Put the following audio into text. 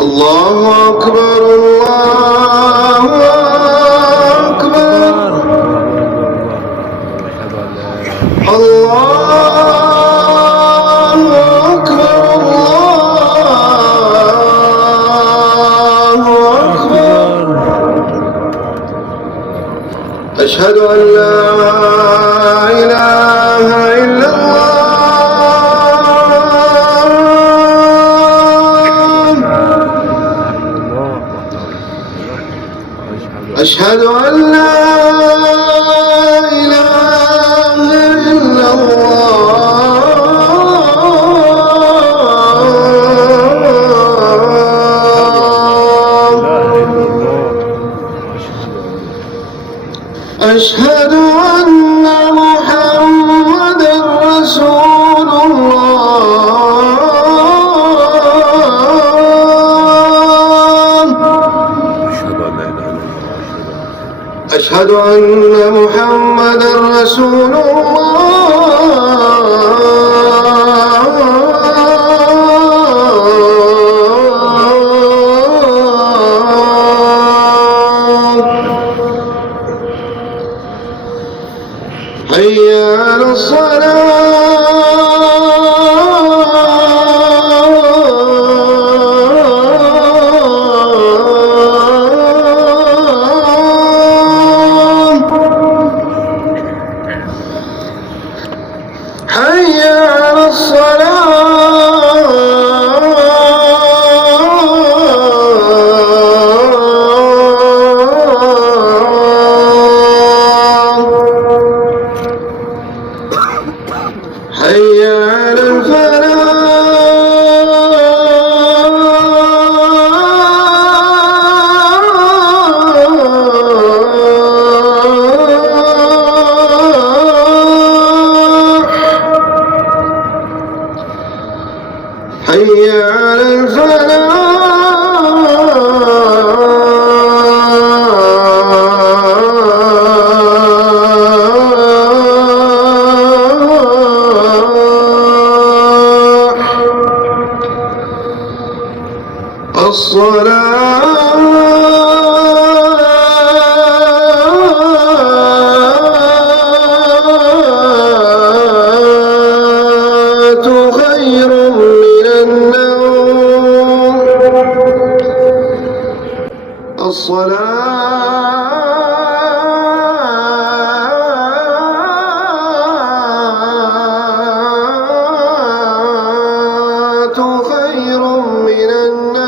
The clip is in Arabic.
الله أكبر الله أكبر الله أكبر الله أكبر. أشهد أن لا إله إلا الله. أشهد أن لا إله إلا الله. أشهد أن محمدا رسول الله. أشهد أن محمدا رسول الله. حي على حي على حي على حي على الصلاة خير من النوم. الصلاة خير من النوم.